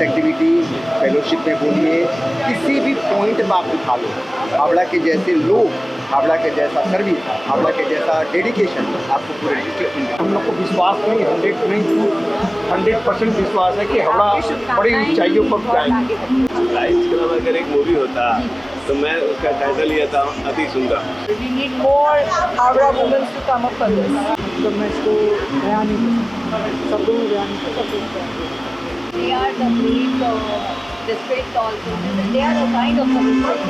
Sports activity, fellowship में बोलिए, किसी भी पॉइंट में आप उठा लो, हावड़ा के जैसे लोग, हावड़ा के जैसा सर्विस, हावड़ा के जैसा डेडिकेशन आपको पूरे डिस्ट्रिक्ट में। हम लोग को विश्वास नहीं 100% विश्वास है कि हावड़ा बड़ी ऊंचाइयों पर जाएगी। लाइफ के अलावा अगर एक मूवी होता तो मैं उसका टाइटल लिया था अति सुंदर। We need more Howrah women to come up for this. तो मैं इसको बयान नहीं कर सकता, शब्दों में बयान नहीं कर सकता। They are the main district also. They are a kind of a district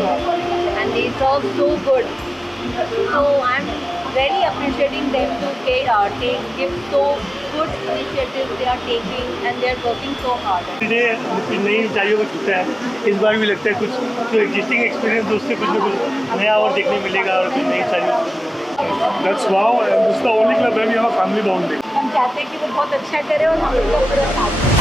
and they serve so good. So I'm very appreciating them to give so good initiatives they are taking and they are working so hard. नई ऊंचाइयों को छूता है, इस बार भी लगता है कुछ जो एग्जिस्टिंग एक्सपीरियंस उससे कुछ न कुछ नया और देखने मिलेगा और कुछ नई ऊंचाइयों। That's wow, and this is the only club where we have a family bonding. हम चाहते हैं कि वो बहुत अच्छा करे और हम उसका पूरा साथ दें।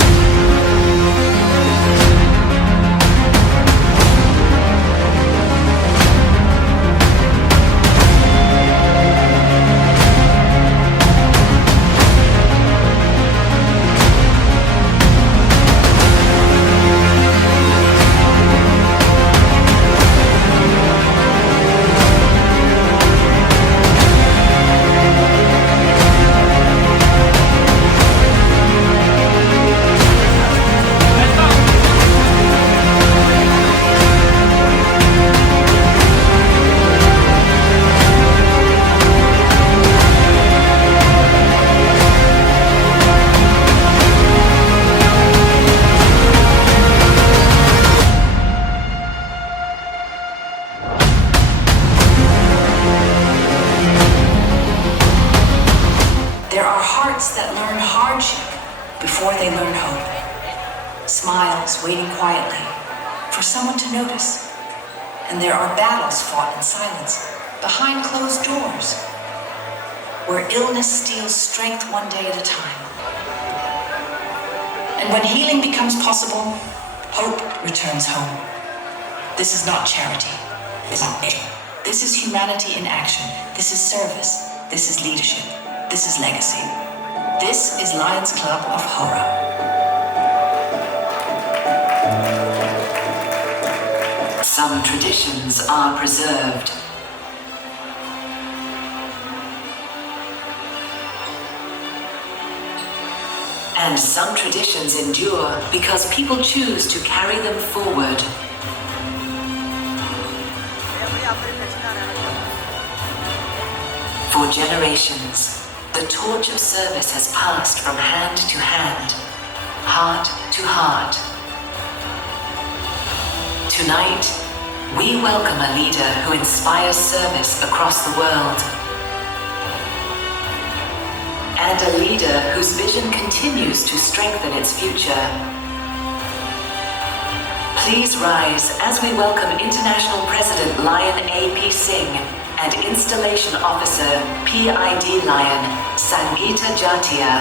There are hearts that learn hardship before they learn hope. Smiles waiting quietly for someone to notice. And there are battles fought in silence, behind closed doors, where illness steals strength one day at a time. And when healing becomes possible, hope returns home. This is not charity. This is humanity in action. This is service. This is leadership. This is legacy. This is Lions Club of Howrah. Some traditions are preserved. And some traditions endure because people choose to carry them forward. For generations, the torch of service has passed from hand to hand, heart to heart. Tonight, we welcome a leader who inspires service across the world. And a leader whose vision continues to strengthen its future. Please rise as we welcome International President Lion A.P. Singh and Installation Officer PID Lion Sangeeta Jatia.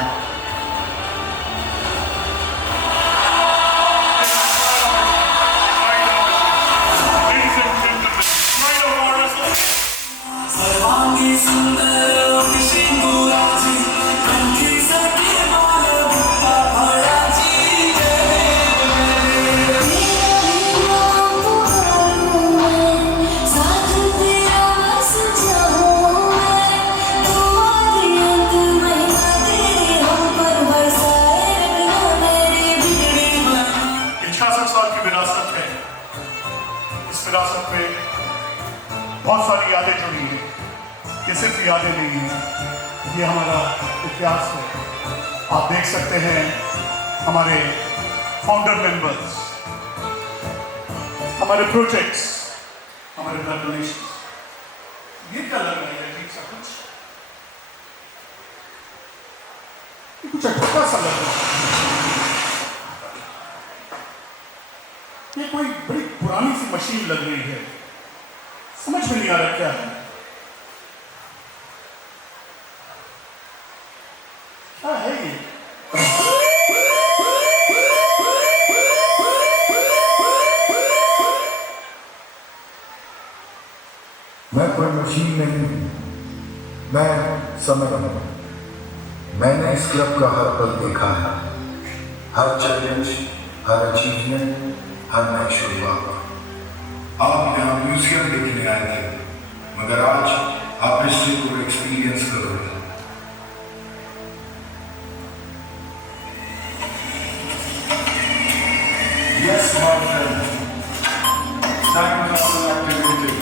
विरासत में बहुत सारी यादें जुड़ी हैं। ये सिर्फ यादें नहीं हैं, ये हमारा इतिहास है। आप देख सकते हैं हमारे फाउंडर मेंबर्स, हमारे प्रोजेक्ट्स, हमारे ब्लड डोनेशंस। ये क्या लग रहा है ठीक सा कुछ अच्छा सा लग रहा है। ये कोई बड़ी पुरानी सी मशीन लग रही है, समझ में नहीं आ रहा क्या है। क्या है ये? मैं कोई मशीन नहीं, मैं समय हूं। मैंने इस क्लब का हर पल देखा है, हर चैलेंज, हर अचीवमेंट, हर नई शुरुआत। आप यहाँ म्यूजियम देखने आए थे, मगर आज आप हिस्ट्री को एक्सपीरियंस करोगे। Yes, my friend. Time is also activated.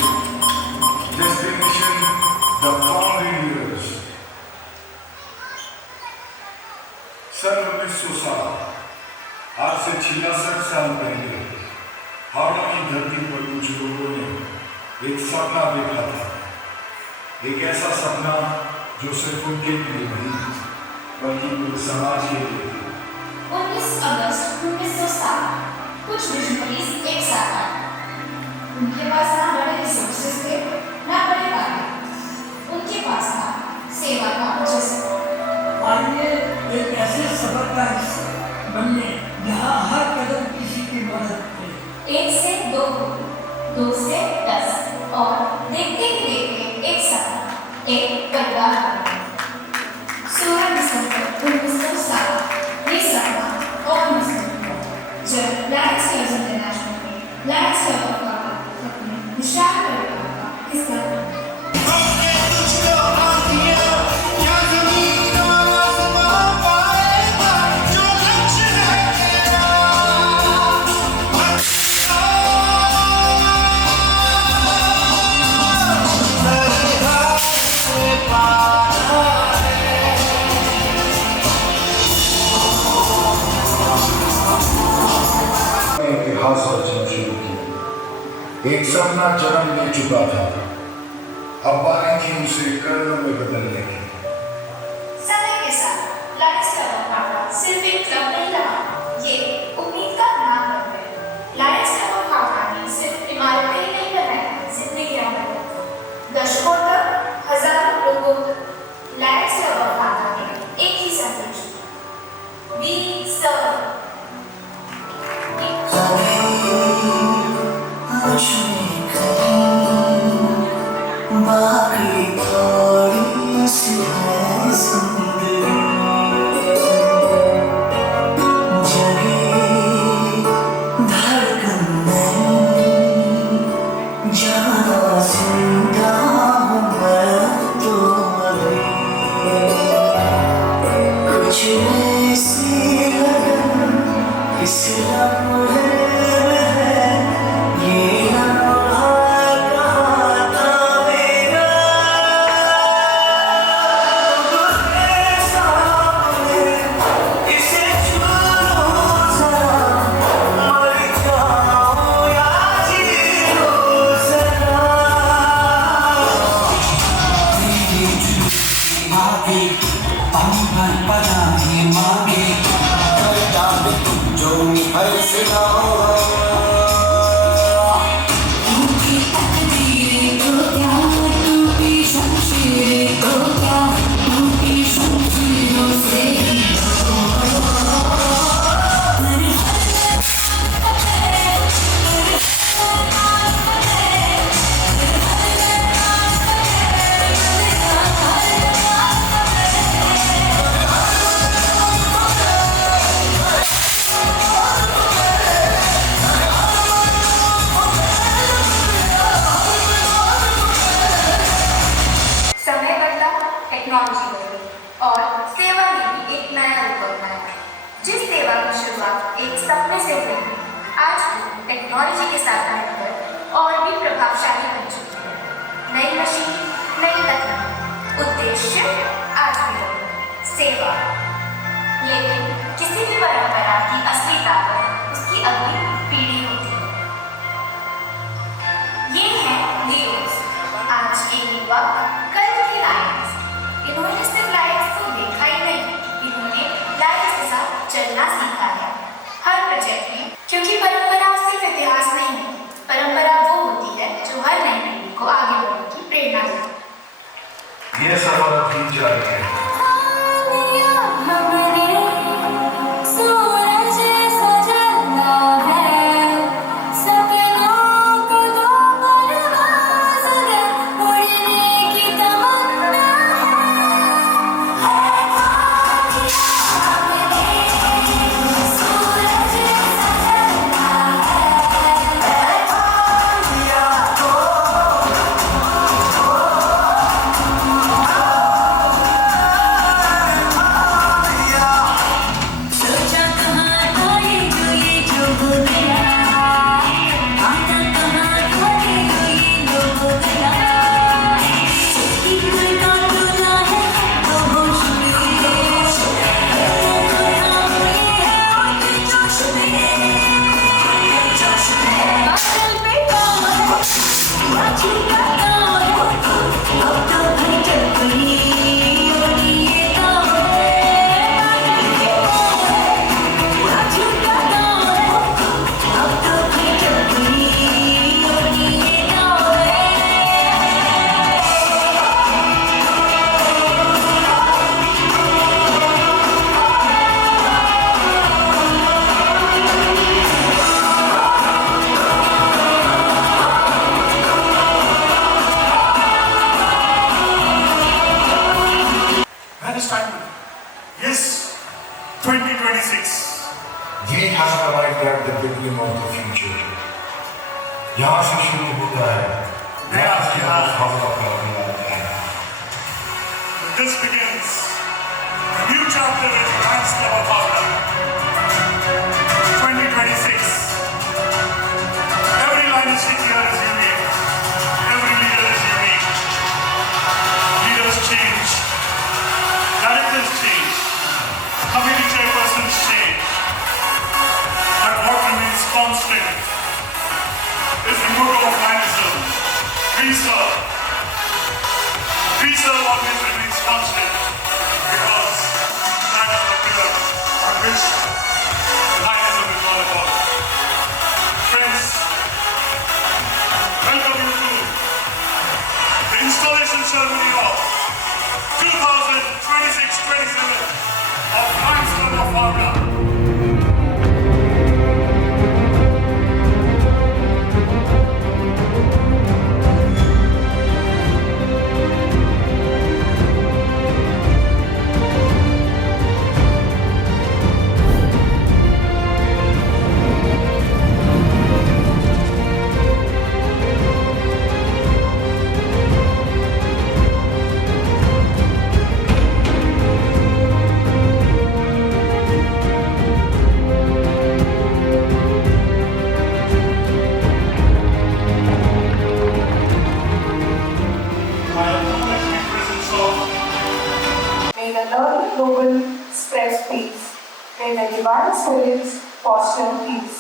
Destination, the founding years. सन 1907, आज से 66 साल पहले हावड़ा की धरती पर कुछ लोगों ने एक सपना देखा था। एक ऐसा सपना जो सिर्फ उनके लिए नहीं बल्कि पूरे समाज के लिए था। 19 अगस्त 1907 कुछ विजनरीज एक साथ आए। उनके पास ना बड़े रिसोर्सेज थे, ना बड़े कार्य। उनके पास था सेवा का जज्बा। आइए एक ऐसे सफर का हिस्सा बनने जहाँ हर कदम किसी की मदद करे। 1 से 2, 2 से 10 और देखते ही देखते एक साथ एक परिवार बन गया। 16 दिसंबर 1907 ये सपना और मजबूत हुआ जब लायंस क्लब इंटरनेशनल में लायंस क्लब ऑफ भारत अपने विशाल परिवार का हिस्सा बना। इतिहास रचना शुरू किया। एक सपना जन्म ले चुका था, अब बारी थी उसे कर्म में बदलने की। समय के साथ लायंस क्लब ऑफ भारत सिर्फ एक क्लब नहीं रहा, ये उम्मीद का नाम बन गया। लायंस क्लब ऑफ भारत ने सिर्फ इमारतें ही नहीं बनाई, जिंदगियां बनाई। दशकों तक, हजारों लोगों तक लायंस क्लब ऑफ भारत ने एक ही संदेश दिया, वी सर्व। टेक्नोलॉजी बदली और सेवा ने भी एक नया रूप अपनाया। जिस सेवा की शुरुआत एक सपने से हुई, आज भी टेक्नोलॉजी के साथ मिलकर और भी प्रभावशाली बन चुकी है। नई मशीन, नई तकनीक, उद्देश्य आज भी वही, सेवा। लेकिन किसी भी परंपरा की असली ताकत उसकी अगली पीढ़ी होती है। ये है लियोस, आज के युवा, कल के लायंस। इन्होंने सिर्फ लायंस को देखा ही नहीं, इन्होंने लायंस के साथ चलना सीखा है हर प्रोजेक्ट में। क्योंकि परंपरा सिर्फ इतिहास नहीं है, परंपरा वो होती है जो हर नई पीढ़ी को आगे बढ़ने की प्रेरणा देती है। ये सफर अभी जारी है। सूरज सजा right at the beginning of the future. यहाँ से शुरू होता है नया इतिहास हावड़ा का अभियान। This begins a new chapter in Lions Club of Havana 2026. Every Lions seat here is unique. Every leader is unique. Leaders change. Directors change. Committee chairpersons change. But what remains constant is the motto of Lionism. We serve always remains constant because that is the pillar on which Lionism is all about. Friends, welcome you to the installation ceremony of 2026-27 of Lions Club of Havana. May the learned noble spread peace. May the divine spirits foster peace.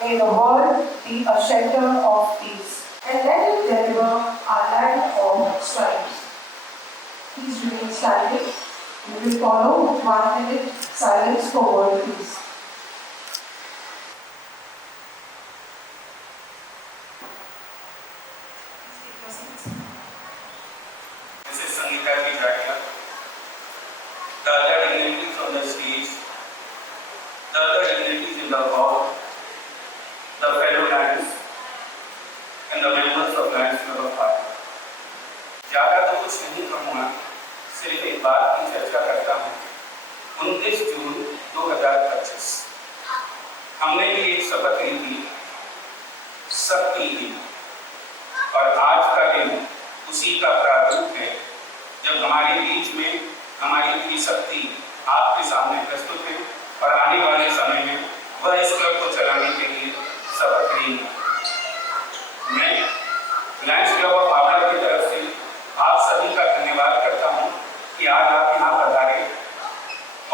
May the world be a shelter of peace. And let it deliver our land of strife. Please remain standing. We will follow with 1 minute silence for world peace. This is Sangeeta Jatia. The other dignitaries on the stage, the other dignitaries in the hall, the fellow Lions, and the members of Lions Club of Havana. ज़्यादा तो कुछ नहीं कहूँगा, सिर्फ एक बात की चर्चा करता हूँ। 29 जून 2025 हमने भी एक शपथ ली थी, शक्ति की, और आज का दिन उसी का प्रारूप है जब हमारे बीच में हमारी पूरी शक्ति आपके सामने प्रस्तुत है और आने वाले समय में वह इस क्लब को चलाने के लिए शपथ लेंगे। मैं लायंस क्लब ऑफ हावड़ा की तरफ से आप सभी का धन्यवाद करता हूं कि आज आप यहाँ पधारे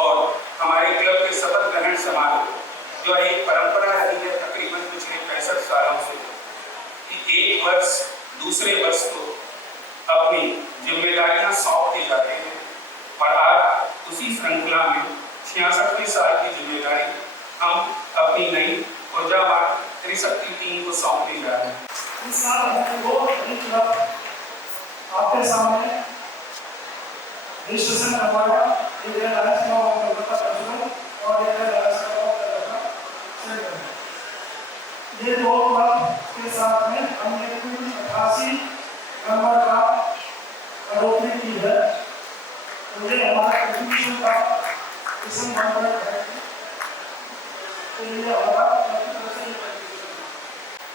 और हमारे क्लब के शपथ ग्रहण समारोह जो एक परंपरा रही है तकरीबन पिछले 65 सालों से कि एक वर्ष दूसरे वर्ष को अपनी जिम्मेदारियां सौंपते जाते हैं और आज उसी श्रृंखला में 66वें साल की जिम्मेदारी हम अपनी नई ऊर्जावान त्रिशक्ति टीम को सौंपने जा रहे हैं। इस साल हमने दो क्लब आपके सामने रजिस्ट्रेशन करवाया, एक है Lions Club of Calcutta Principal और एक है Lions Club of Calcutta Centre. ये दो क्लब के साथ में हमने कुल 88 नंबर का बढ़ोतरी की है। तो ये हमारा कंट्रीब्यूशन का किस्म नंबर है। तो ये हमारा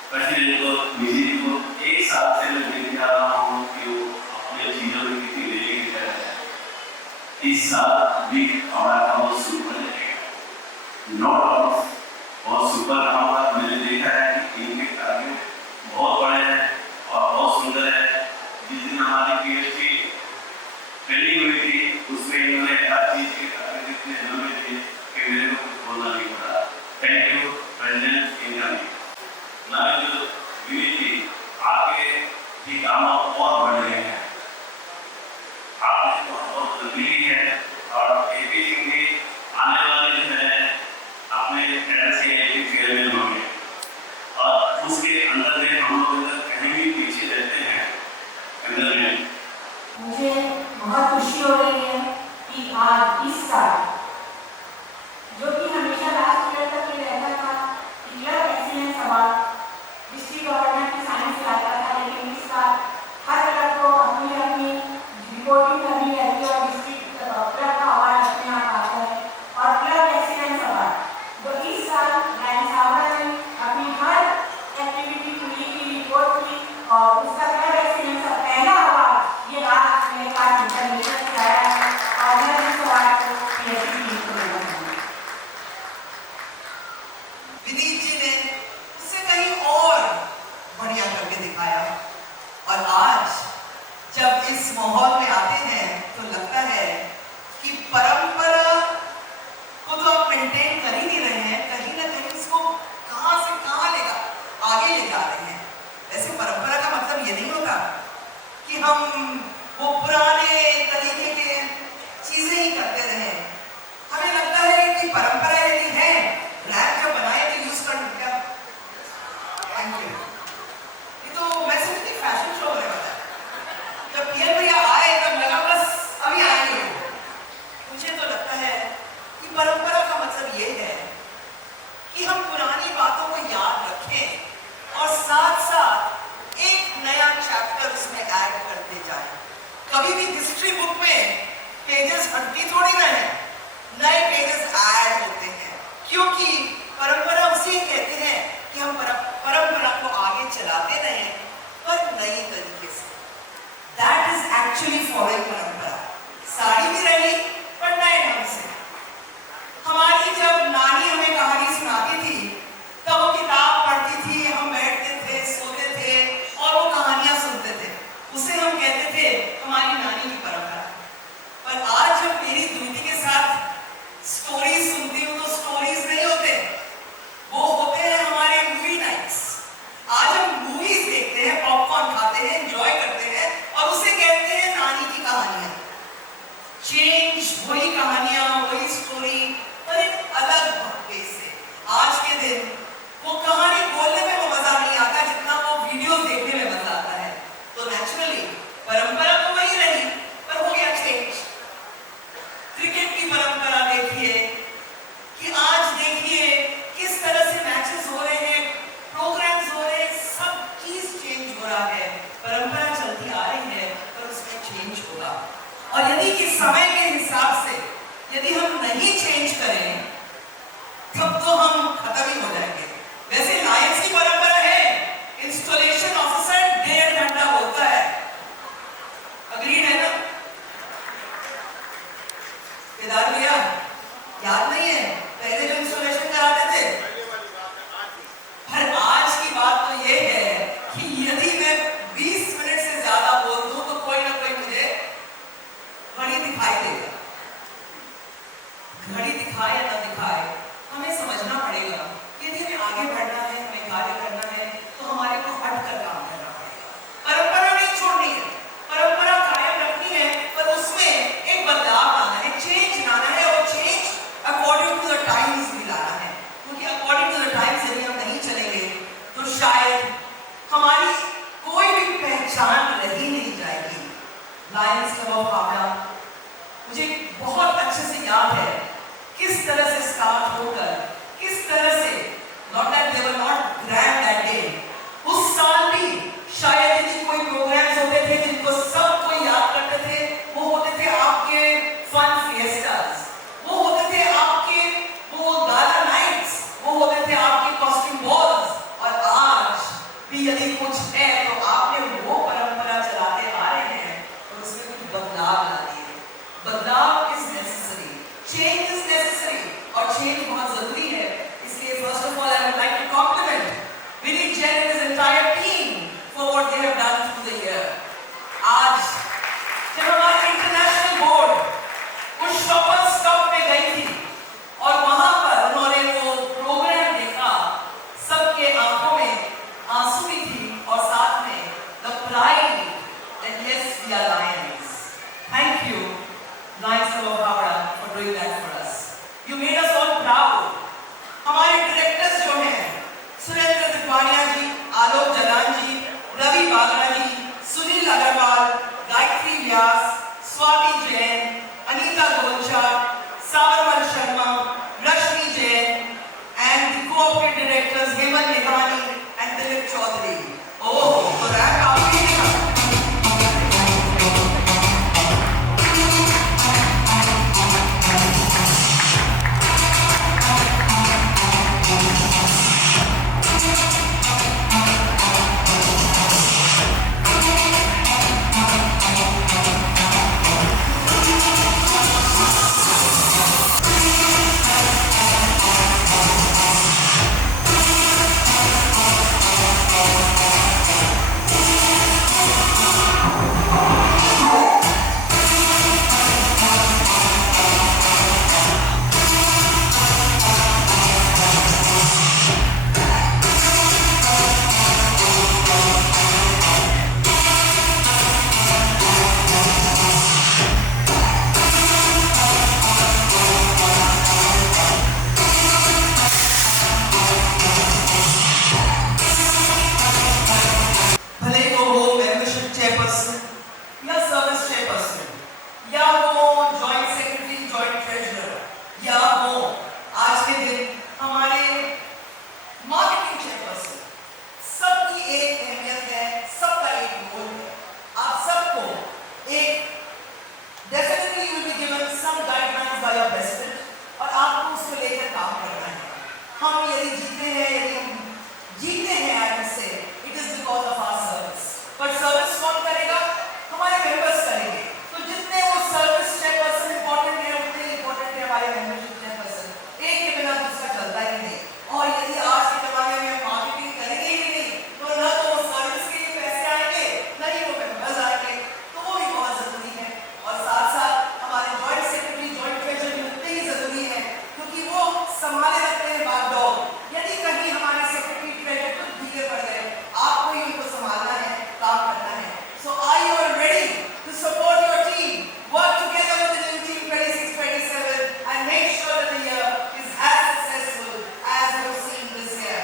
प्रेसिडेंट को विजी को एक साथ से मैं लेके जा रहा हूँ कि वो अपने चीजों में कितनी लेके जा रहा है। इस साल भी हमारा बहुत सुपर लगेगा, नो डाउट बहुत सुपर हमारा। मैंने देखा है कि इनके कार्य बहुत बड़े हैं और बहुत सुंदर है। जिस दिन हमारी पीएचडी ट्रेनिंग हुई थी उसमें इन्होंने हर चीज के कार्य इतने जरूरी थे कि मेरे को कुछ बोलना नहीं पड़ा। Thank you president India. मैं जो विनीति आगे भी काम और बढ़ रहे हैं, आपने बहुत तकलीफ है और एपी सिंह भी आने वाले जो है अपने एनसीआई चेयरमैन होंगे और उसके अंदर में हम लोग कहीं भी पीछे रहते हैं। अंदर में मुझे बहुत खुशी हो रही है कि आज इस साल जो कि हमेशा लास्ट ईयर तक ये रहता था कि club excellence award district government की साइंस से आता था, लेकिन इस साल हर क्लब को अपनी अपनी रिपोर्टिंग करनी रहती है और डिस्ट्रिक्ट क्लब का अवार्ड अपने आप आता है। और क्लब एक्सीलेंस अवार्ड जो इस साल लायंस विनीत जी ने उससे कहीं और बढ़िया करके दिखाया। और आज जब इस माहौल में आते हैं तो लगता है कि परंपरा को तो आप मेंटेन कर ही नहीं रहे हैं, कहीं ना कहीं इसको कहां से कहां आगे ले जा रहे हैं। वैसे परंपरा का मतलब ये नहीं होता कि हम वो पुराने तरीके के चीजें ही करते रहे। हमें लगता है कि परंपरा यदि है, रैप जब बनाए तो यूज कर क्या। Thank you. ये तो मैं सिर्फ एक फैशन शो होने वाला है। जब पीएल भैया आए तब लगा बस अभी आएंगे। मुझे तो लगता है कि परंपरा का मतलब ये है कि हम पुरानी बातों को याद रखें और साथ साथ एक नया चैप्टर उसमें ऐड करते जाएं। कभी भी हिस्ट्री बुक में पेजेस हटती थोड़ी ना है, नए पेजेस ऐड होते हैं, क्योंकि परंपरा उसे कहते हैं कि हम परंपरा को आगे चलाते रहें पर नई तरीके से। दैट इज एक्चुअली फॉलोइंग परंपरा। साड़ी भी रही पर नए ढंग से। हमारी जब नानी हमें कहानी सुनाती थी तब वो किताब पढ़ती थी, हम बैठते थे, सोते थे और वो कहानियां सुनते थे। उसे हम कहते थे हमारी नानी की परंपरा। पर आज जब मेरी दीदी के साथ स्टोरीज सुनती हूँ तो स्टोरीज नहीं होते, वो होते हैं हमारे मूवी नाइट्स। आज हम मूवीज देखते हैं, पॉपकॉर्न खाते हैं, एंजॉय करते हैं और उसे कहते हैं नानी की कहानियां। चेंज, वही कहानियां, वही स्टोरी पर एक अलग भक्ति से। आज के दिन वो कहानी बोलने में वो मजा नहीं आता जितना वो वीडियो देखने में मजा आता है। तो नेचुरली परंपरा तो वही रही पर हो गया चेंज। क्रिकेट की परंपरा देखिए कि आज देखिए किस तरह से मैचेस हो रहे हैं, प्रोग्राम्स हो रहे हैं, सब चीज चेंज हो रहा है। परंपरा चलती आ रही है पर उसमें चेंज होगा। और यदि कि समय के हिसाब से यदि हम नहीं चेंज करें तब तो हम खत्म ही हो जाएंगे। वैसे लायंस की परंपरा है, इंस्टॉलेशन ऑफिसर 1.5 घंटा बोलता है। अग्रीड है ना? केदार भैया याद नहीं है पहले जो इंस्टॉलेशन कराते थे? पर आज की बात तो ये है कि यदि मैं 20 मिनट से ज्यादा बोल दूं तो कोई ना कोई मुझे घड़ी दिखाई देगा। घड़ी दिखाए या ना दिखाए हमें समझना पड़ेगा कि यदि हमें आगे बढ़ना है, हमें कार्य करना है तो हमारे को हटकर काम करना पड़ेगा। परंपरा नहीं छोड़नी है, परंपरा कायम रखनी है पर उसमें एक बदलाव लाना है, चेंज लाना है और change according to the times भी लाना है। क्योंकि अकॉर्डिंग टू द टाइम्स यदि हम नहीं चलेंगे तो शायद हमारी कोई भी पहचान रही नहीं जाएगी। लायंस क्लब ऑफ हावड़ा मुझे बहुत अच्छे से याद है किस तरह से स्टार्ट होकर किस तरह से not that they were not grand that day. उस साल भी शायद यदि कोई प्रोग्राम्स होते थे जिनको सब कोई याद करते थे, वो होते थे आपके फन फिएस्टास, वो होते थे आपके वो गाला नाइट्स, वो होते थे आपके कॉस्ट्यूम बॉल्स। और आज भी यदि कुछ है तो आपने वो परंपरा चलाते आ रहे हैं और उसमें कुछ बदलाव ला दिए। बदलाव is necessary, change is necessary और चेंज बहुत जरूरी है। इसलिए फर्स्ट ऑफ यदि जीते हैं, यदि हम जीते हैं आज से, it is because of our service. But service कौन करेगा? हमारे मेंबर्स करेंगे। तो जितने वो सर्विस चेयरपर्सन इंपॉर्टेंट है, उतने इंपॉर्टेंट है हमारे मेंबरशिप चेयरपर्सन। एक के बिना दूसरा चलता ही नहीं। और यदि आज के जमाने में मार्केटिंग करेंगे ही नहीं, तो न तो वो सर्विस के लिए पैसे आएंगे, न ही वो मेंबर्स आएंगे। तो वो भी बहुत जरूरी है। और साथ साथ हमारे जॉइंट सेक्रेटरी, जॉइंट ट्रेजरर उतने ही जरूरी है, क्योंकि वो संभाले रखते हैं बागडोर। यदि कहीं हमारे सेक्रेटरी ट्रेजरर कुछ ढीले पड़ गए, आपको ही उनको संभालना है, काम करना है। So are you all ready to support your team, work together with the new team 26-27 and make sure that the year is as successful as you've seen this year?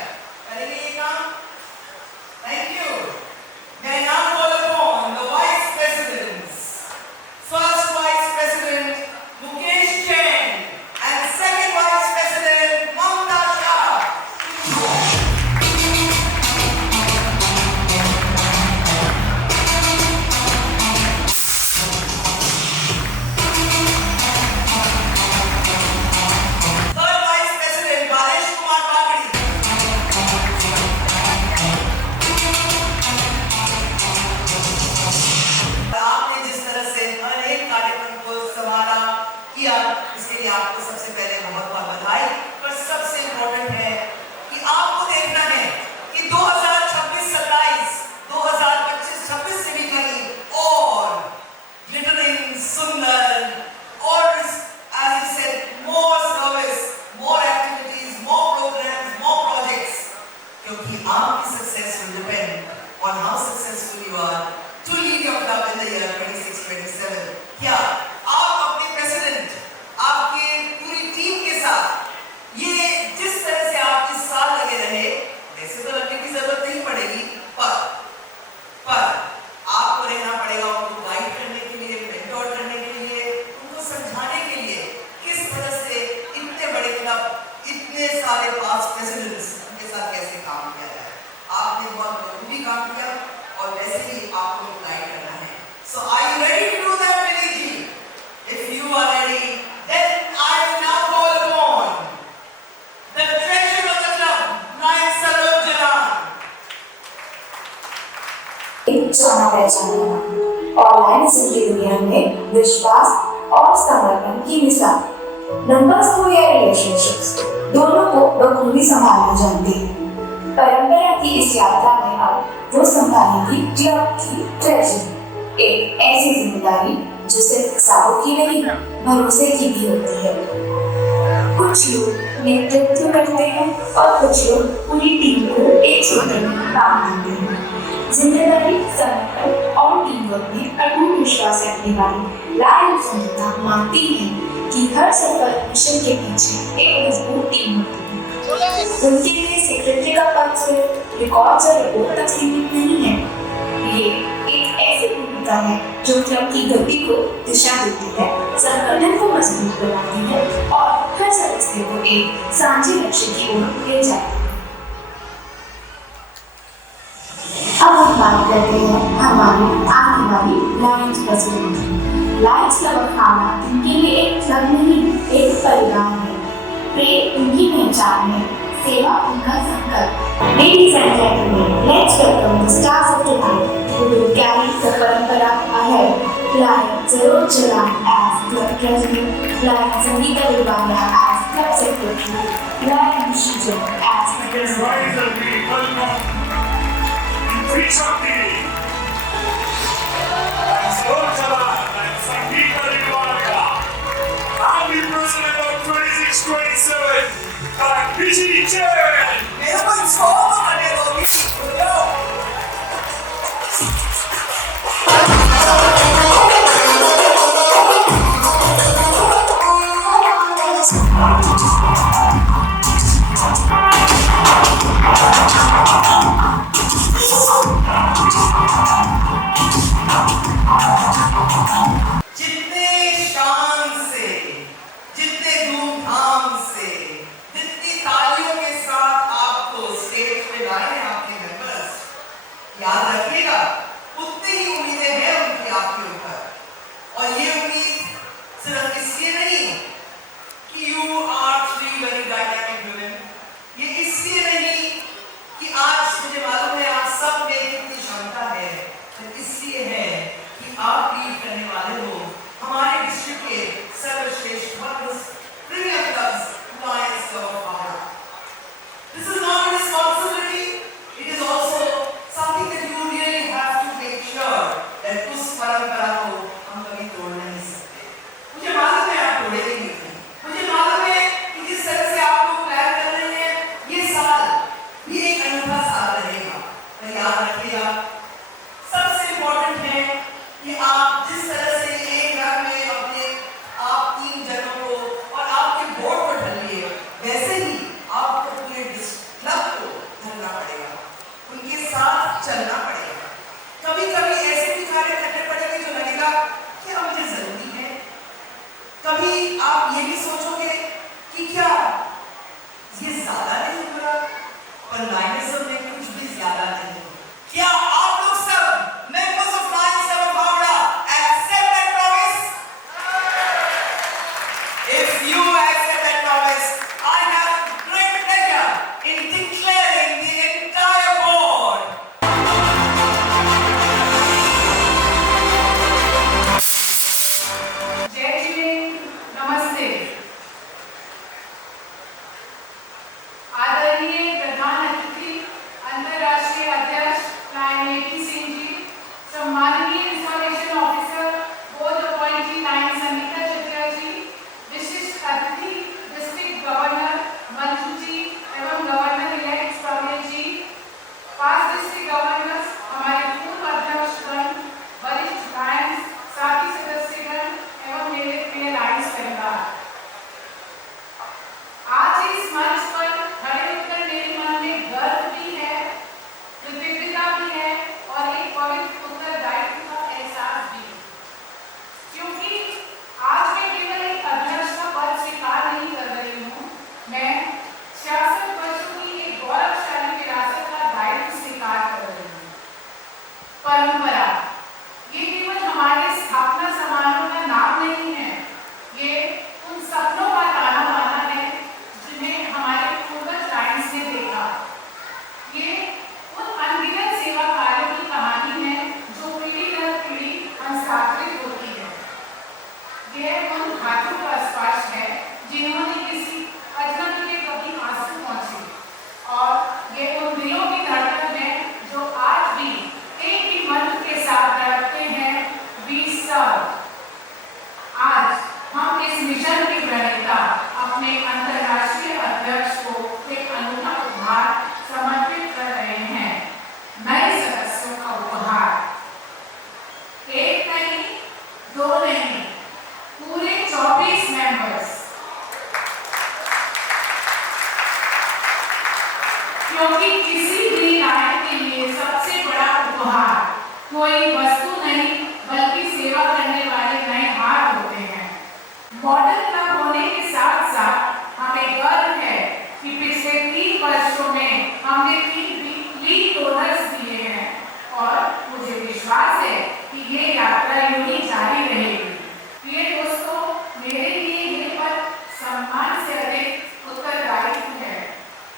करेंगे ये काम? Thank you. May I now call upon the Vice Presidents. First Vice President Mukesh Jain and second Vice President Mamta Shah. Third Vice President Balesh Kumar Bagri. आपने जिस तरह से हर एक कार्यक्रम को संभाला किया, इसके लिए आपको सबसे पहले बहुत बहुत बधाई। पर सबसे इम्पोर्टेंट है कि आपको देखना है कि 2026-27, 2025-26 से भी कहीं और glittering, सुंदर और as I said, more service, more activities, more programs, more projects. क्योंकि आपकी success will depend on how successful you are to lead your club in the year 26-27. क्या आप अपने प्रेसिडेंट, आपके पूरी टीम के साथ ये जिस तरह से आप इस साल लगे रहे, वैसे तो लगने की जरूरत नहीं पड़ेगी, पर आपको रहना पड़ेगा उनको गाइड करने के लिए, मेंटोर करने के लिए, उनको समझाने के लिए किस तरह से इतने बड़े क्लब, इतने सारे पास्ट प्रेसिडेंट्स, उनके साथ कैसे काम किया जाए। आपने बहुत बखूबी काम किया और वैसे ही आपको गाइड करना है। So are you ready to do that, Vinay ji? If you are ready, then I will now call upon the treasurer of the club, Nayak Saroj Jalan. जाना पहचाना और लाइन्स की दुनिया में विश्वास और समर्पण की मिसाल। नंबर्स हो या रिलेशनशिप्स, दोनों को बखूबी संभालना जानती है। परंपरा की इस यात्रा में अब वो संभालेंगी क्लब की ट्रेजरी, एक ऐसी जिम्मेदारी जो सिर्फ साहू की नहीं, भरोसे की भी होती है। कुछ लोग नेतृत्व करते हैं और कुछ लोग पूरी टीम को एक सूत्र में काम देते हैं। जिम्मेदारी, समर्पण और टीम वर्क में अटूट विश्वास रखने वाली लायन संगीता मानती है कि हर सफल मिशन के पीछे एक मजबूत टीम होती है। उनके लिए सेक्रेटरी का पद सिर्फ रिकॉर्ड्स और रिपोर्ट तक सीमित नहीं है। ये एक ऐसी भूमिका है जो क्लब की गति को दिशा देती है, संगठन को मजबूत बनाती है और हर सदस्य को एक साझे लक्ष्य की ओर ले जाती है। अब हम बात करते हैं हमारी आने वाली लायंस प्रेसिडेंट की। लायंस क्लब ऑफ हावड़ा उनके लिए एक क्लब नहीं, एक परिवार है। प्रेम उनकी पहचान है, सेवा उनका संकल्प। Ladies and gentlemen, let's welcome the stars of tonight who will carry the parampara ahead. Lion Saroj Jalan as club president, Lion Sangeeta Dilwara as club secretary, Lion Rishi Jain as welcome Tree Shakti and Saroj Jalan and Sangeeta Dilwara. I'm the president of 26-27 and Rishi Jain. मेरा कोई शौक करने दोगी? जितने शान से, जितने धूमधाम से, जितनी तालियों के साथ आप चलना पड़ेगा। कभी कभी ऐसे भी कार्य करने पड़ेंगे जो लगेगा क्या मुझे जरूरी है। कभी आप ये भी सोचोगे कि क्या ये ज्यादा नहीं हो रहा, पर लाइनिज्म में कुछ भी ज्यादा नहीं। क्या आप लोग सब members of Lions Club of Howrah accept that promise? If you accept that promise, I have great pleasure in declaring the entire board. जय जिले, नमस्ते। आदरणीय प्रधान अतिथि, अंतर्राष्ट्रीय अध्यक्ष लायन सिंह जी, सम्माननीय information officer board appointee lion Samiksha Chatia जी, विशिष्ट अतिथि डिस्ट्रिक्ट गवर्नर मंजू जी एवं गवर्नर इलेक्ट प्रवीण जी, 5 डिस्ट्रिक्ट गवर्नर्स, हमारे पूर्व अध्यक्षगण, वरिष्ठ लायंस साथी सदस्यगण एवं मेरे प्रिय लायंस परिवार, आज इस मंच पर खड़े होकर मेरे मन में गर्व भी है, कृतज्ञता भी है और एक पवित्र उत्तरदायित्व का एहसास भी, क्योंकि आज मैं केवल एक अध्यक्ष का पद स्वीकार नहीं कर रही हूँ, मैं 66 वर्षों की एक गौरवशाली विरासत का दायित्व स्वीकार कर रही हूँ। परंपरा ये केवल हमारे स्थापना समारोह का नाम नहीं है, ये उन सपनों का ताना बाना है जिन्हें हमारे पूर्वज लायंस ने देखा। ये उन अनगिनत सेवा कार्यों की कहानी है जो पीढ़ी दर पीढ़ी हस्तांतरित होती है। ये उन हाथों का स्पर्श है जिन्होंने किसी अजनबी के कभी आंसू पहुंचे, और ये उन दिलों की धड़कन है जो आज भी एक ही मंत्र के साथ धड़कते हैं, वी सर्व। आज हम इस मिशन की प्रणेता अपने अंतर्राष्ट्रीय अध्यक्ष को एक अनूठा उपहार समर्पित कर रहे हैं, नए सदस्यों का उपहार। एक नहीं, दो नहीं, पूरे 24 मेंबर्स। क्योंकि किसी भी लायन के लिए सबसे बड़ा उपहार कोई वस्तु नहीं बल्कि सेवा करने वाले नए हाथ होते हैं। मॉडल क्लब होने के साथ साथ हमें गर्व है कि पिछले 3 वर्षों में हमने 3 लीड डोनर्स दिए हैं और मुझे विश्वास है कि ये यात्रा यूं ही जारी रहेगी। ये दोस्तों, मेरे लिए ये पद सम्मान से अधिक उत्तरदायित्व है।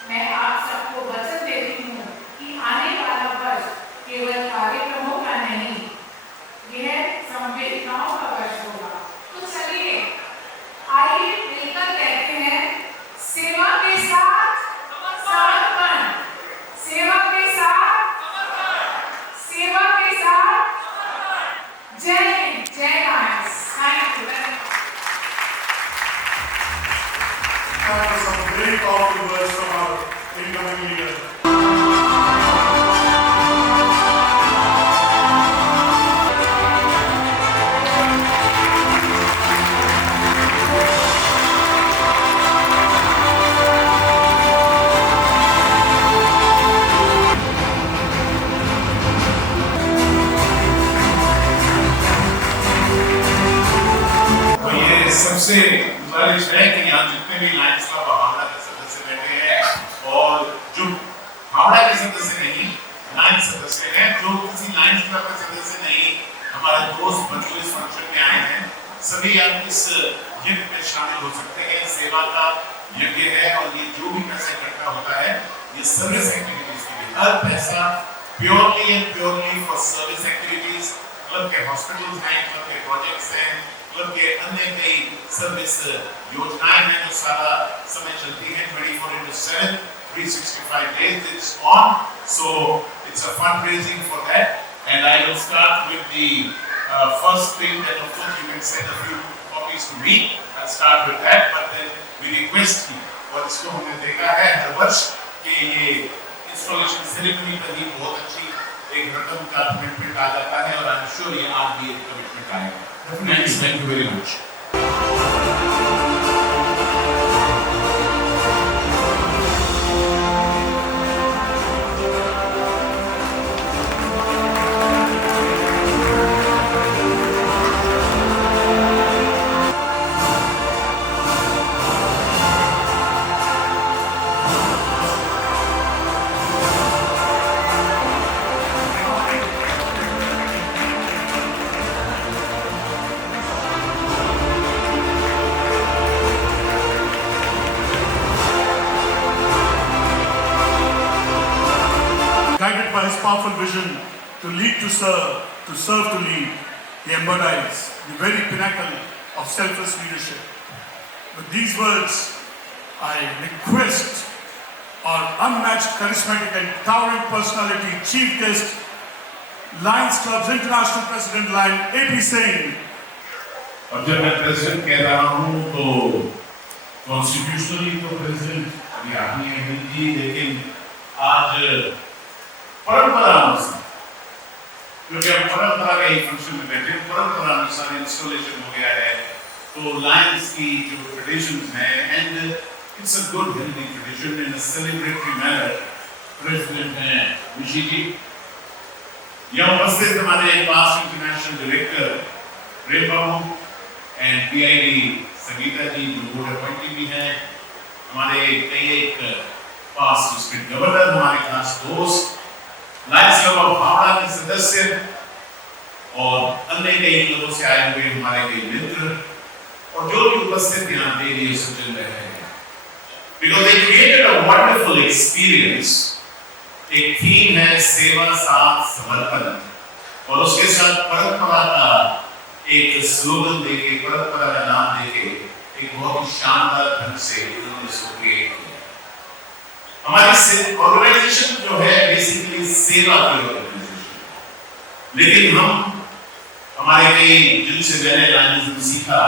मैं आप सबको वचन देती हूँ कि आने वाला वर्ष केवल कार्यक्रमों का नहीं, यह संवेदनाओं का वर्ष होगा। तो चलिए आइए मिलकर कहते हैं, सेवा के साथ समर्पण, सेवा के साथ समर्पण, सेवा के साथ समर्पण। जय हिंद, जय Lions. Thank you. That was some very powerful words from our incoming leader. तो ये सबसे बारिश है कि यहाँ जितने भी लायंस क्लब हावड़ा के सदस्य बैठे हैं और जो हावड़ा के सदस्य नहीं, लायंस सदस्य हैं, जो किसी लायंस क्लब के सदस्य नहीं, हमारे दोस्त बंधु इस फंक्शन में आए हैं, सभी आप इस यज्ञ में शामिल हो सकते हैं। सेवा का यज्ञ है और ये जो भी पैसा इकट्ठा होता है ये सर्विस एक्टिविटीज के लिए, हर पैसा purely and purely for service activities. Club के हॉस्पिटल्स हैं, क्लब के प्रोजेक्ट्स हैं, क्लब के अन्य कई सर्विस योजनाएं हैं जो सारा समय चलती हैं 24/7, 365 days it's on. So it's a fundraising for that, and I will start with the first thing that of course you can send a few copies to me. I'll start with that, but then we request you, और इसको हमने देखा है हर वर्ष कि ये installation ceremony पर ही बहुत अच्छी एक रकम का कमिटमेंट आ जाता है, और आई एम श्योर ये आज भी एक कमिटमेंट आएगा। Thank you very much. by his powerful vision to lead to serve to lead. He embodies the very pinnacle of selfless leadership. With these words, I request our unmatched, charismatic and towering personality, Chief Guest, Lions Club's International President Lion, A.P. Singh. और जब मैं president कह रहा हूँ तो constitutionally तो president अभी आपने है जी, लेकिन आज परंपरा अनुसार, क्योंकि हम परंपरा का ही फंक्शन में बैठे, परंपरा अनुसार इंस्टॉलेशन हो गया है, तो लायंस की जो ट्रेडिशंस हैं, and it's a good healthy tradition in a celebratory manner, president हैं ऋषि जी, यहाँ उपस्थित हमारे past international director Prem Babu and PID Sangeeta ji जो बोर्ड अपॉइंटी भी हैं, हमारे कई एक पास्ट डिस्ट्रिक्ट गवर्नर, हमारे खास दोस्त, लायंस क्लब ऑफ हावड़ा के सदस्य और अन्य कई लोगों से आए हुए हमारे कई मित्र और जो भी उपस्थित यहाँ रेडियो सुन रहे हैं, because they created a wonderful experience. एक थीम है सेवा साथ समर्पण और उसके साथ परंपरा का एक स्लोगन देके, परंपरा का नाम देके एक बहुत ही शानदार ढंग से उन्होंने इसको क्रिएट किया। हमारी ऑर्गेनाइजेशन जो है बेसिकली सेवा की ऑर्गेनाइजेशन, लेकिन हम हमारे कई जिनसे मैंने राजनीति सीखा,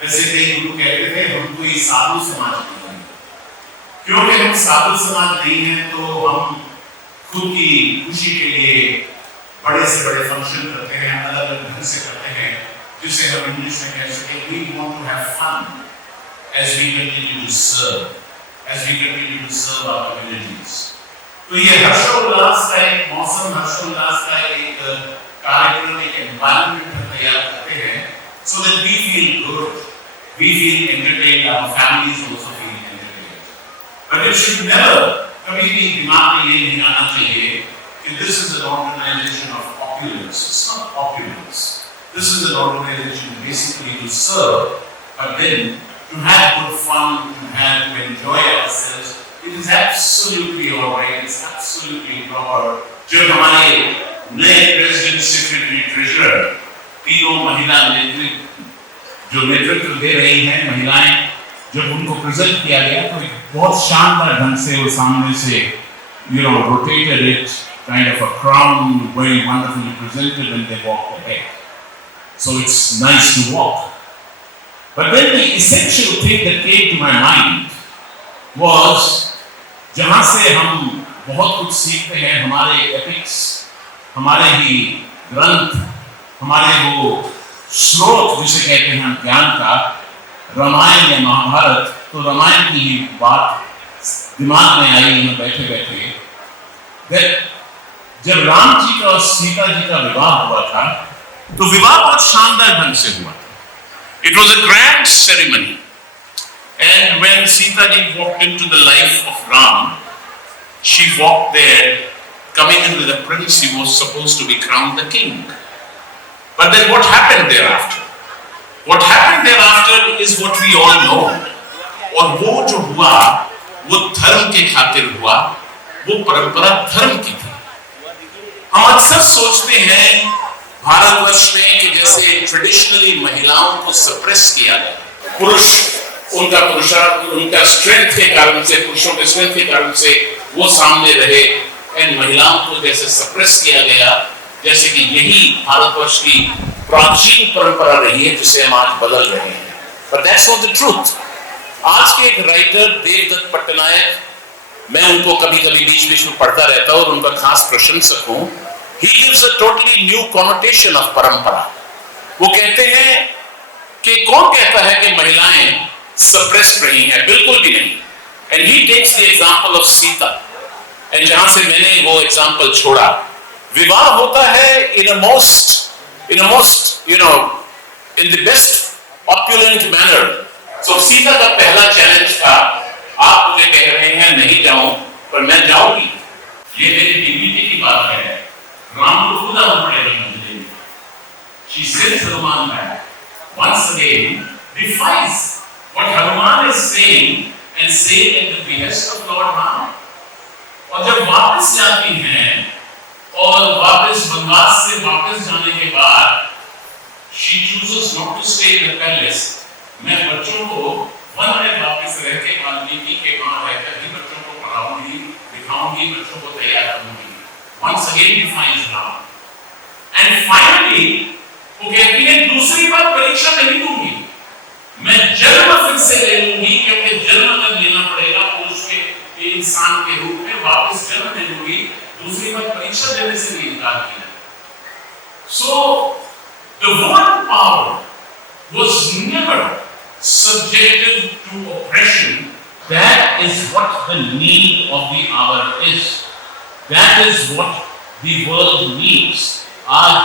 वैसे कई गुरु कहते थे हम कोई साधु समाज नहीं है, क्योंकि हम साधु समाज नहीं है तो हम खुद की खुशी के लिए बड़े से बड़े फंक्शन करते हैं, अलग अलग ढंग से करते हैं, जिसे हम इंग्लिश में कह सकते हैं we want to have fun as we continue to serve our communities. तो ये हर्षोल्लास का एक मौसम, हर्षोल्लास का एक कार्यक्रम, एक एनवायरनमेंट तैयार करते हैं so that we feel good, we feel entertained, our families also feel entertained. But it should never कभी भी दिमाग में ये नहीं आना चाहिए कि this is an organization of opulence. It's not opulence. This is an organization basically to serve, but then to have good fun, to enjoy ourselves. It is absolutely alright. It's absolutely proper. जब हमारे नए president, secretary, treasurer, तीनों महिला नेतृत्व जो नेतृत्व दे रही हैं महिलाएं, जब उनको प्रेजेंट किया गया तो बहुत शानदार ढंग से वो सामने से rotated it, kind of a crown, very wonderfully presented when they walked ahead. So it's nice to walk. But then the essential thing that came to my mind was जहाँ से हम बहुत कुछ सीखते हैं, हमारे एपिक्स, हमारे ही ग्रंथ, हमारे वो स्रोत जिसे कहते हैं ज्ञान का, रामायण या महाभारत, तो रामायण की ही बात दिमाग में आई में बैठे बैठे। जब राम जी का और सीता जी का विवाह हुआ था तो विवाह बहुत शानदार ढंग से हुआ। It was a grand ceremony, and when Sita ji walked into the life of Ram, she walked there coming in with a prince. He was supposed to be crowned the king. But then what happened thereafter? What happened thereafter is what we all know. और वो जो हुआ वो धर्म के खातिर हुआ, वो परंपरा धर्म की थी। हम अक्सर सोचते हैं भारतवर्ष में कि जैसे ट्रेडिशनली महिलाओं को सप्रेस किया गया, पुरुष उनका स्ट्रेंथ के कारण से, पुरुषों के स्ट्रेंथ के कारण से वो सामने रहे, एंड महिलाओं को जैसे सप्रेस किया गया, जैसे कि यही भारतवर्ष की प्राचीन परंपरा रही है जिसे हम आज बदल रहे हैं। But that's not the truth. आज के एक राइटर देवदत्त पट्टनायक, मैं उनको कभी कभी बीच बीच में पढ़ता रहता हूँ और उनका खास प्रशंसक हूँ। He gives a totally new connotation of परंपरा। वो कहते हैं कि कौन कहता है कि महिलाएं सप्रेस रही हैं? बिल्कुल भी नहीं। And he takes the example of Sita, and जहां से मैंने वो एग्जाम्पल छोड़ा, विवाह होता है in the best opulent manner. So Sita का पहला चैलेंज था, आप मुझे कह रहे हैं नहीं जाऊं, पर मैं जाऊंगी। ये मेरी डिग्निटी की बात है। राम को खुद आना पड़ेगा मुझे। She sends Hanuman back. Once again, defies what Hanuman is saying and saying at the behest of Lord Ram. और जब वापस जाती हैं और वापस वनवास से वापस जाने के बाद she chooses not to stay in the palace. मैं बच्चों को वन में वापस रह के वाल्मीकि के वहां रहकर ही बच्चों को पढ़ाऊंगी, दिखाऊंगी, बच्चों को तैयार करूंगी. Once again defines Ram. And finally वो कहती है दूसरी बार परीक्षा नहीं दूंगी, मैं जन्म फिर से ले लूंगी, क्योंकि जन्म अगर लेना पड़ेगा पुरुष के इंसान के रूप में वापस जन्म ले लूंगी, दूसरी बार परीक्षा देने से भी इनकार किया. So the woman power was never subjected to oppression. That is what the need of the hour is. That is what the world needs. आज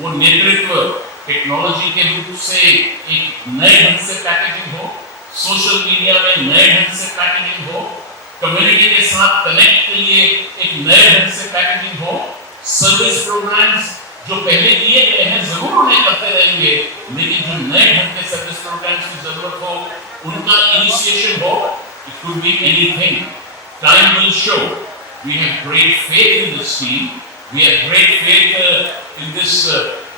वो नेतृत्व टेक्नोलॉजी के रूप से एक नए ढंग से पैकेजिंग हो, सोशल मीडिया में नए ढंग से पैकेजिंग हो, कम्युनिटी के साथ कनेक्ट के लिए एक नए ढंग से पैकेजिंग हो, सर्विस प्रोग्राम्स जो पहले किए गए हैं जरूर उन्हें करते रहेंगे, लेकिन जो नए ढंग के सर्विस प्रोग्राम्स की जरूरत हो, उनका इनिशिएशन हो. It could be anything. Time will show. We have great faith in this team. We have great faith in this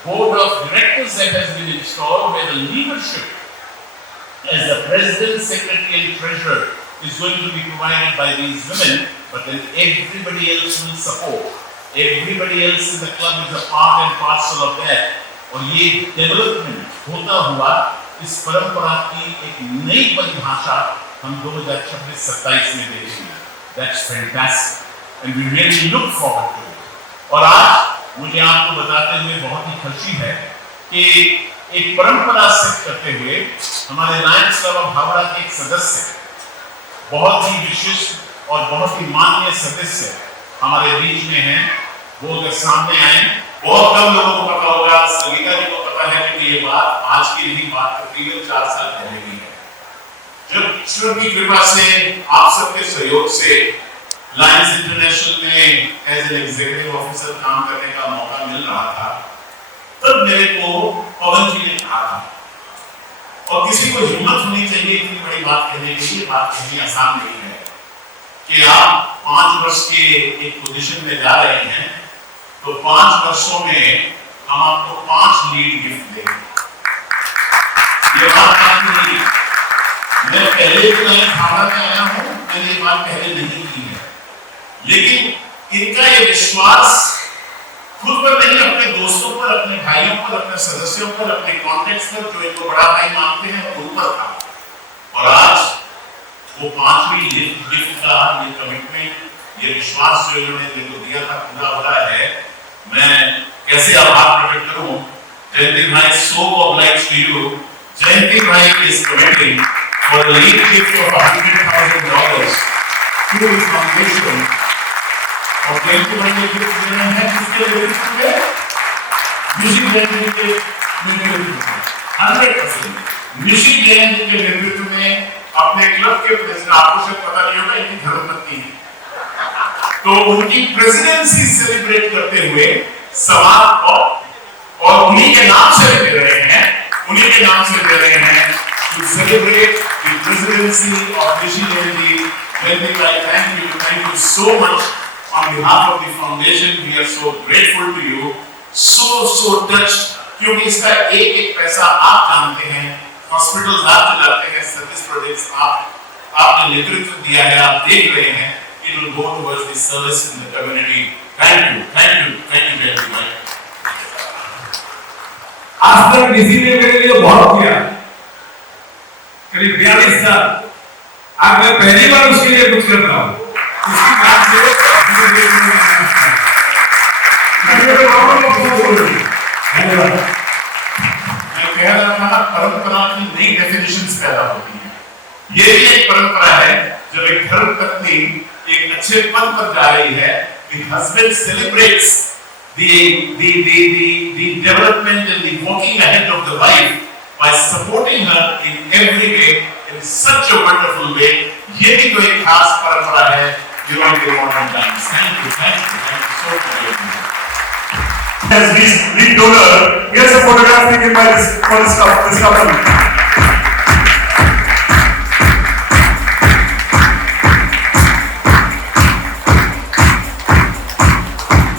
board of directors that has been installed, where the leadership as the president, secretary and treasurer is going to be provided by these women, but then everybody else will support. Everybody else in the club is a part and parcel of that. और ये development होता हुआ इस परंपरा की एक नई परिभाषा हम 2026-27 में देखेंगे. That's fantastic and we really look forward to it. और आज मुझे आपको बताते हुए बहुत ही खुशी है कि एक परंपरा सेट करते हुए हमारे लायंस क्लब ऑफ हावड़ा के एक सदस्य, बहुत ही विशिष्ट और बहुत ही माननीय सदस्य हमारे बीच में हैं. वो अगर सामने आए, बहुत कम लोगों को पता होगा, सविता जी को पता है कि ये बात आज की नहीं, बात तकरीबन 4 साल पहले की है, जब ईश्वर की कृपा से आप सबके सहयोग से लायंस इंटरनेशनल में एज एन एग्जीक्यूटिव ऑफिसर काम करने का मौका मिल रहा था. तब मेरे को पवन जी ने कहा था, और किसी को हिम्मत होनी चाहिए इतनी बड़ी बात कहने के लिए, बात कहनी आसान नहीं है, कि आप 5 वर्ष के एक पोजीशन में जा रहे हैं, तो 5 वर्षों में हम आपको 5 लीड गिफ्ट देंगे. ये बात नहीं, मैं पहले भी मैं हावड़ा में आया हूँ, मैंने ये बात पहले नहीं की है, लेकिन इनका ये विश्वास खुद पर नहीं, अपने दोस्तों पर, अपने भाइयों पर, अपने सदस्यों पर, अपने कॉन्टेक्ट्स पर, जो इनको बड़ा भाई मानते हैं, उन पर था. और आज वो 5वीं गिफ्ट का ये कमिटमेंट, ये विश्वास जो इन्होंने मेरे को दिया था, पूरा हो रहा है. मैं कैसे आभार प्रकट करूं. जयंती भाई, so obliged to you. जयंती भाई is committing for a lead gift of $100,000 to the foundation. और जयंती भाई ने गिफ्ट देना है किसके लिए? निशी जयंती के नेतृत्व में 100%. निशी जयंती के नेतृत्व में अपने क्लब के प्रेसिडेंट, आपको शायद पता नहीं होगा, इनकी धर्मपत्नी है, तो उनकी प्रेसिडेंसी सेलिब्रेट करते हुए सवाल और उन्हीं के नाम से दे रहे हैं, उन्हीं के नाम से दे रहे हैं to celebrate the presidency of Nishi Jayantee. Jayantee bhai, thank you so much on behalf of the foundation. We are so grateful to you, so touched, क्योंकि इसका एक पैसा आप जानते हैं, हॉस्पिटल्स आप चलाते हैं, सर्विस प्रोजेक्ट्स आपने नेतृत्व दिया है, आप देख रहे हैं. It will go towards the service in the community. Thank you, Jayantee bhai. आज तक किसी ने मेरे लिए बहुत किया, करीब 42 साल. आज मैं पहली बार उसके लिए कुछ कर रहा हूँ. उसकी बात से मैं कह रहा था, परंपरा की नई डेफिनेशंस पैदा होती हैं. ये भी एक परंपरा है. जब एक धर्मपत्नी एक अच्छे पद पर जा रही है, the husband celebrates the development and the walking ahead of the wife by supporting her in every way in such a wonderful way. ये भी तो एक खास परंपरा है during the modern times. Thank you so much. As lead donor, here's a photograph taken by this couple.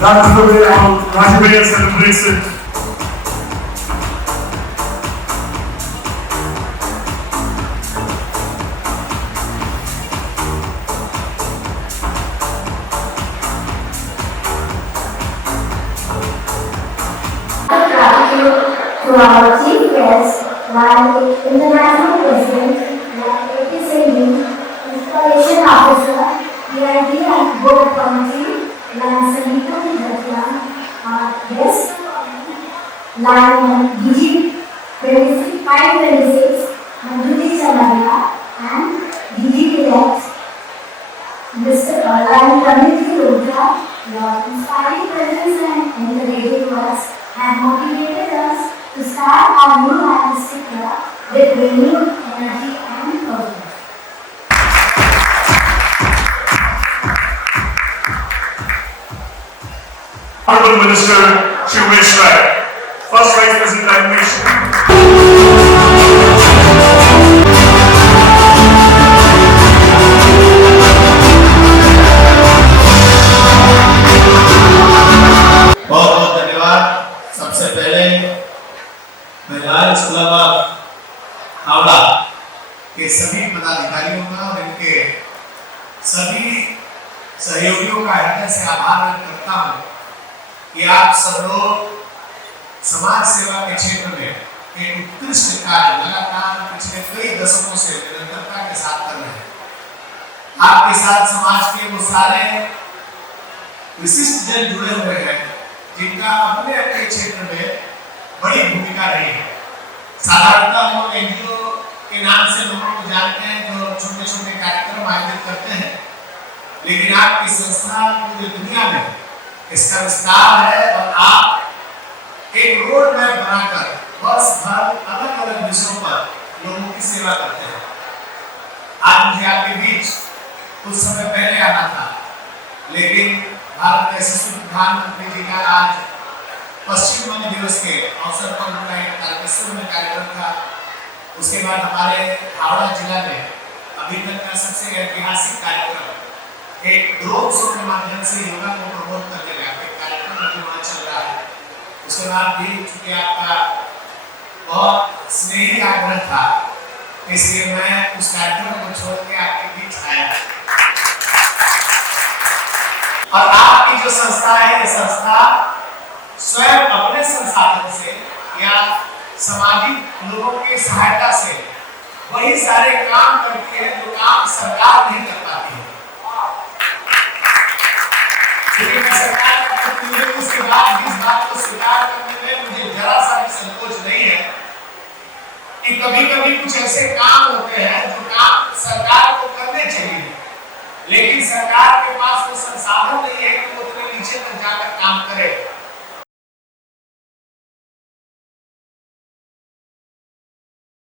That's the way our Rajabaya celebrates it. To our chief guest, like International President, like APC Installation Officer, PID and Board Committee, like Sangeeta Bhatia, guest, like DG 526, Manjuti Chamaria, and DG elect Mr. Lion Committee Rudra. Your inspiring presence and encouraging words have motivated us to start our new artistic year with renewed energy and purpose. Honorable Minister Shri Umesh Rai, First Vice President Animation. बहुत बहुत धन्यवाद। सबसे पहले मैं Lions Club of Howrah के सभी पदाधिकारियों का और इनके सभी सहयोगियों का हृदय से आभार व्यक्त करता हूँ कि आप सब लोग समाज सेवा के क्षेत्र में एक उत्कृष्ट कार्य लगातार पिछले कई दशकों से निरंतरता के साथ कर रहे हैं। आपके साथ समाज के वो सारे विशिष्ट जन जुड़े हुए हैं जिनका अपने अपने क्षेत्र में बड़ी भूमिका रही है। साधारणतः हम लोग एनजीओ के नाम से लोगों को जानते हैं जो छोटे छोटे कार्यक्रम आयोजित करते हैं, लेकिन आपकी संस्था पूरी दुनिया में इसका विस्तार है और आप एक रोड मैप बनाकर वर्ष भर अलग अलग विषयों पर लोगों की सेवा करते हैं। आज मुझे आपके बीच कुछ समय पहले आना था, लेकिन भारत के यशस्वी प्रधानमंत्री जी का आज पश्चिम बंग दिवस के अवसर पर उनका एक तारकेश्वर में कार्यक्रम था। उसके बाद हमारे हावड़ा जिला में अभी तक का सबसे ऐतिहासिक कार्यक्रम एक ड्रोन शो के माध्यम से योगा को प्रमोट करने का एक कार्यक्रम अभी वहाँ चल रहा है। उसके बाद भी चूंकि आपका बहुत स्नेही आग्रह था, इसलिए मैं उस कार्यक्रम को छोड़ के आपके बीच आया और आपकी जो संस्था है, ये संस्था स्वयं अपने संसाधन से या सामाजिक लोगों की सहायता से वही सारे काम करती है जो काम सरकार नहीं कर पाती है। लेकिन मैं सरकार का प्रतिनिधि उसके बाद इस बात को स्वीकार करने में मुझे जरा सा भी संकोच नहीं है कि कभी-कभी कुछ ऐसे काम होते हैं जो काम सरकार को करने चाहिए, लेकिन सरकार